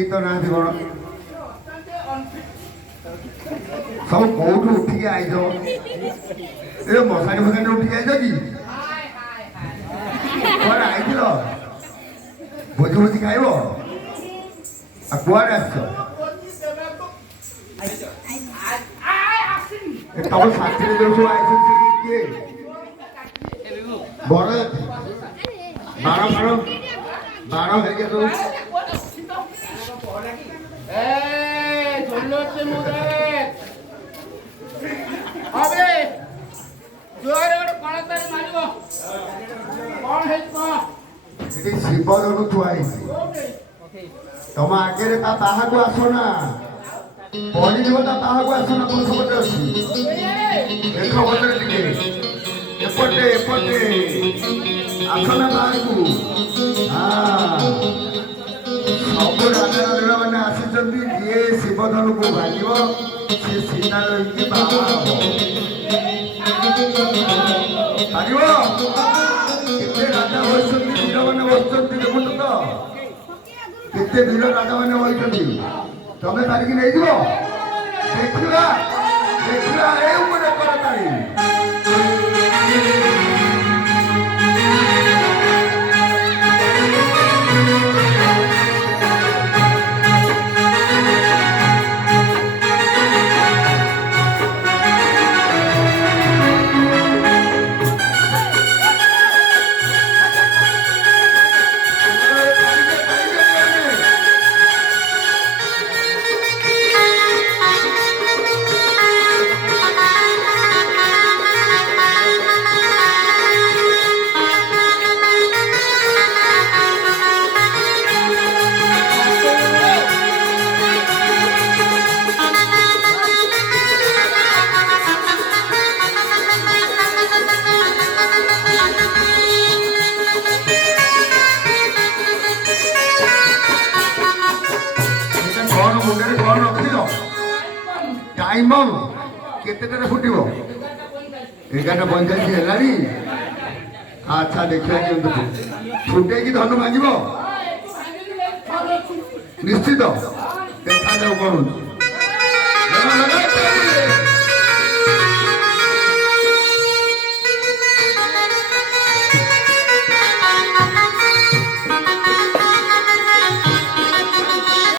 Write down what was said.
କେହି ତ ନାହାନ୍ତି କ'ଣ ସବୁ କୋଉଠୁ ଉଠିକି ଆଇଛ ଏ ମଶାଣି ଫସାଣି ଉଠିକି ଆଇଛ କି କୁଆଡ଼େ ଆଇଥିଲ ଭୋଜି ଭୋଜି ଖାଇବ ଆଉ କୁଆଡ଼େ ଆସିଛ ତମ ସାଥିରେ ଯୋଉ ସବୁ ଆଇଛନ୍ତି କିଏ ବଡ଼ ବାଣ ଫାଣ ବାଣ ହେରିକା ସବୁ ସେଠି ଶିବ ଧନୁ ଥୁଆ ହେଇଛି ତମ ଆଗରେ ତା ତାହାକୁ ଆସ ନା ପଡ଼ିଯିବ ତା ତାହାକୁ ଆସ ନା ପଛ ପଟେ ଅଛି ଦେଖ ପଟରେ ଟିକେ ଏପଟେ ଏପଟେ ଆସ ନା ତାହାକୁ ସବୁ ରାଜା ରାଜା ମାନେ ଆସିଛନ୍ତି ଯିଏ ଶିବ ଧନୁକୁ ଭାଙ୍ଗିବ ସେ ସୀତା ରହିକି ବାହା ହବ ପାରିବ କେତେ ରାଜା ବସିଛନ୍ତି ବୀରମାନେ ବସିଛନ୍ତି ଦେଖୁଛ ତ କେତେ ବୀର ରାଜାମାନେ ବସିଛନ୍ତି ତମେ ପାରିକି ନେଇଯିବ ଦେଖିବା ଦେଖିବା ଏ ଉପରେ କର ତାରି টাইম কেতেটারে ফুটিব 11:45 ହେଲାଣି আচ্ছা ଦେଖିବା କେମିତି ଫୁଟେଇକି ଧନୁ ଭାଙ୍ଗିବ ନିଶ୍ଚିତ ଦେଖାଯାଉ କ'ଣ